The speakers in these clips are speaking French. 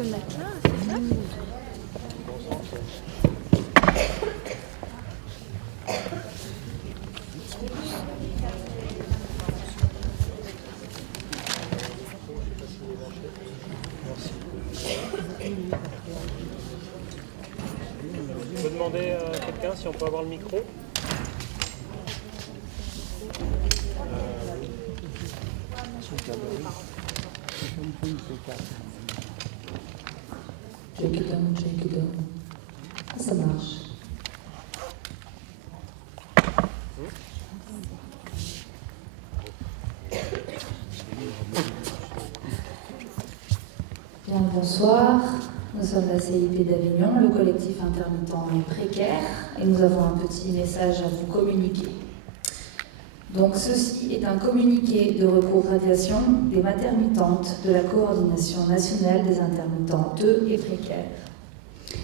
peut le mettre là, c'est ça? Je peux demander à quelqu'un si on peut avoir le micro. Shake it down, shake it down. Ah, ça marche. Bien, bonsoir. Nous sommes la CIP d'Avignon, le collectif intermittent et précaire, et nous avons un petit message à vous communiquer. Donc, ceci est un communiqué de recours radiation des maternitantes de la Coordination nationale des intermittents et précaires.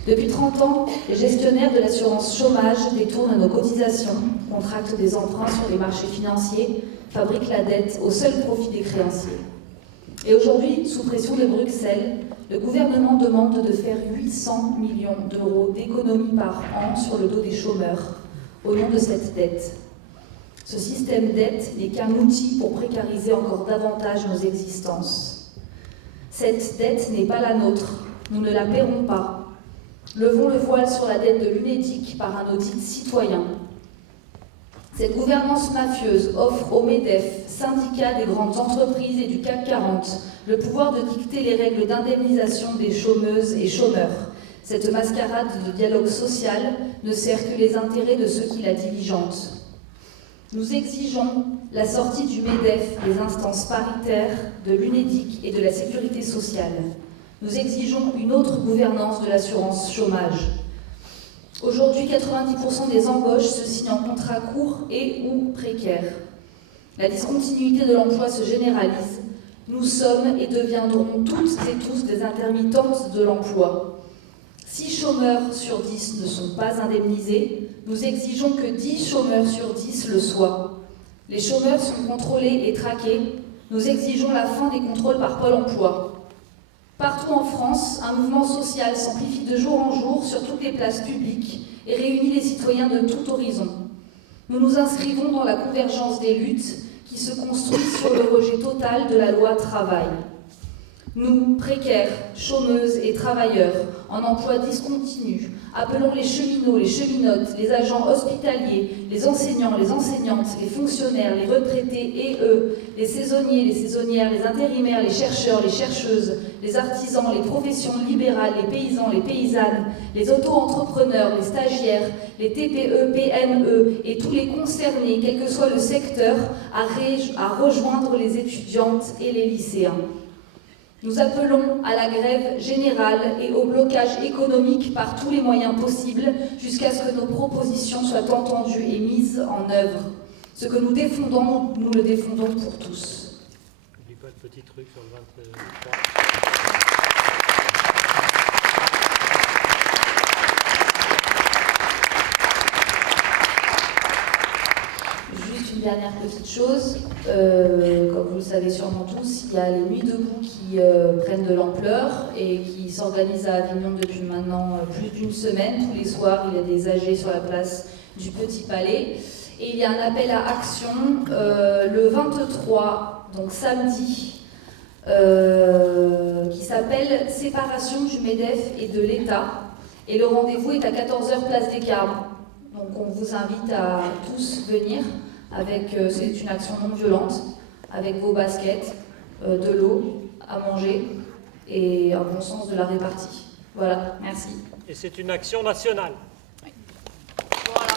Depuis 30 ans, les gestionnaires de l'assurance chômage détournent nos cotisations, contractent des emprunts sur les marchés financiers, fabriquent la dette au seul profit des créanciers. Et aujourd'hui, sous pression de Bruxelles, le gouvernement demande de faire 800 millions d'euros d'économies par an sur le dos des chômeurs, au nom de cette dette. Ce système dette n'est qu'un outil pour précariser encore davantage nos existences. Cette dette n'est pas la nôtre, nous ne la paierons pas. Levons le voile sur la dette de l'UNEDIC par un audit citoyen. Cette gouvernance mafieuse offre au MEDEF, syndicat des grandes entreprises et du CAC 40, le pouvoir de dicter les règles d'indemnisation des chômeuses et chômeurs. Cette mascarade de dialogue social ne sert que les intérêts de ceux qui la diligentent. Nous exigeons la sortie du MEDEF, des instances paritaires, de l'UNEDIC et de la sécurité sociale. Nous exigeons une autre gouvernance de l'assurance chômage. Aujourd'hui, 90% des embauches se signent en contrat court et ou précaire. La discontinuité de l'emploi se généralise. Nous sommes et deviendrons toutes et tous des intermittentes de l'emploi. 6 chômeurs sur 10 ne sont pas indemnisés. Nous exigeons que 10 chômeurs sur 10 le soient. Les chômeurs sont contrôlés et traqués. Nous exigeons la fin des contrôles par Pôle emploi. Partout en France, un mouvement social s'amplifie de jour en jour sur toutes les places publiques et réunit les citoyens de tout horizon. Nous nous inscrivons dans la convergence des luttes qui se construisent sur le rejet total de la loi travail. Nous, précaires, chômeuses et travailleurs, en emploi discontinu, appelons les cheminots, les cheminotes, les agents hospitaliers, les enseignants, les enseignantes, les fonctionnaires, les retraités et eux, les saisonniers, les saisonnières, les intérimaires, les chercheurs, les chercheuses, les artisans, les professions libérales, les paysans, les paysannes, les auto-entrepreneurs, les stagiaires, les TPE, PME et tous les concernés, quel que soit le secteur, à rejoindre les étudiantes et les lycéens. Nous appelons à la grève générale et au blocage économique par tous les moyens possibles jusqu'à ce que nos propositions soient entendues et mises en œuvre. Ce que nous défendons, nous le défendons pour tous. N'oublie pas le petit truc sur le 23. Juste une dernière petite chose, comme vous le savez sûrement tous, il y a les Nuits debout qui prennent de l'ampleur et qui s'organisent à Avignon depuis maintenant plus d'une semaine. Tous les soirs, il y a des AG sur la place du Petit Palais. Et il y a un appel à action le 23, donc samedi, qui s'appelle « Séparation du MEDEF et de l'État ». Et le rendez-vous est à 14h, place des Carmes. Donc on vous invite à tous venir. C'est une action non violente, avec vos baskets, de l'eau à manger et un bon sens de la répartie. Voilà, merci. Et c'est une action nationale. Oui. Voilà.